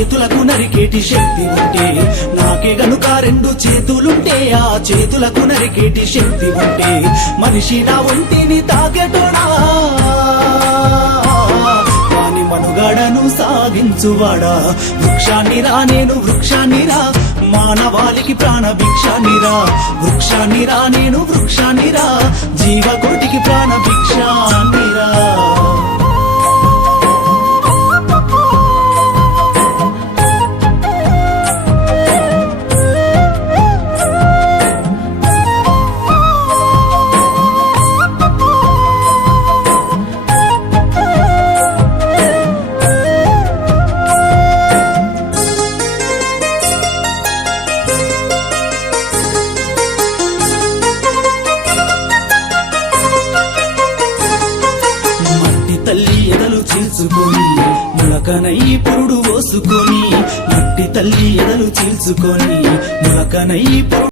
చేతులకు నరికేటి శక్తి ఉంటే, నాకే గనుక రెండు చేతులుంటే ఆ చేతులకు నరికేటి శక్తి ఉంటే, మనిషి నా ఒంటిని తాకెటోడా వాని మనుగడను సాగించువాడా. వృక్షాన్నిరా నేను వృక్షాన్నిరా, మానవాళికి ప్రాణ భిక్షాన్నిరా. వృక్షాన్నిరా నేను వృక్షాన్నిరా, జీవకోటికి ప్రాణ భిక్షాన్నిరా. తల్లి ఎదలు చీల్చుకొని ములకనై పురుడు పోసుకొని, మట్టి తల్లి ఎదలు చీల్చుకొని ములకనై పురుడు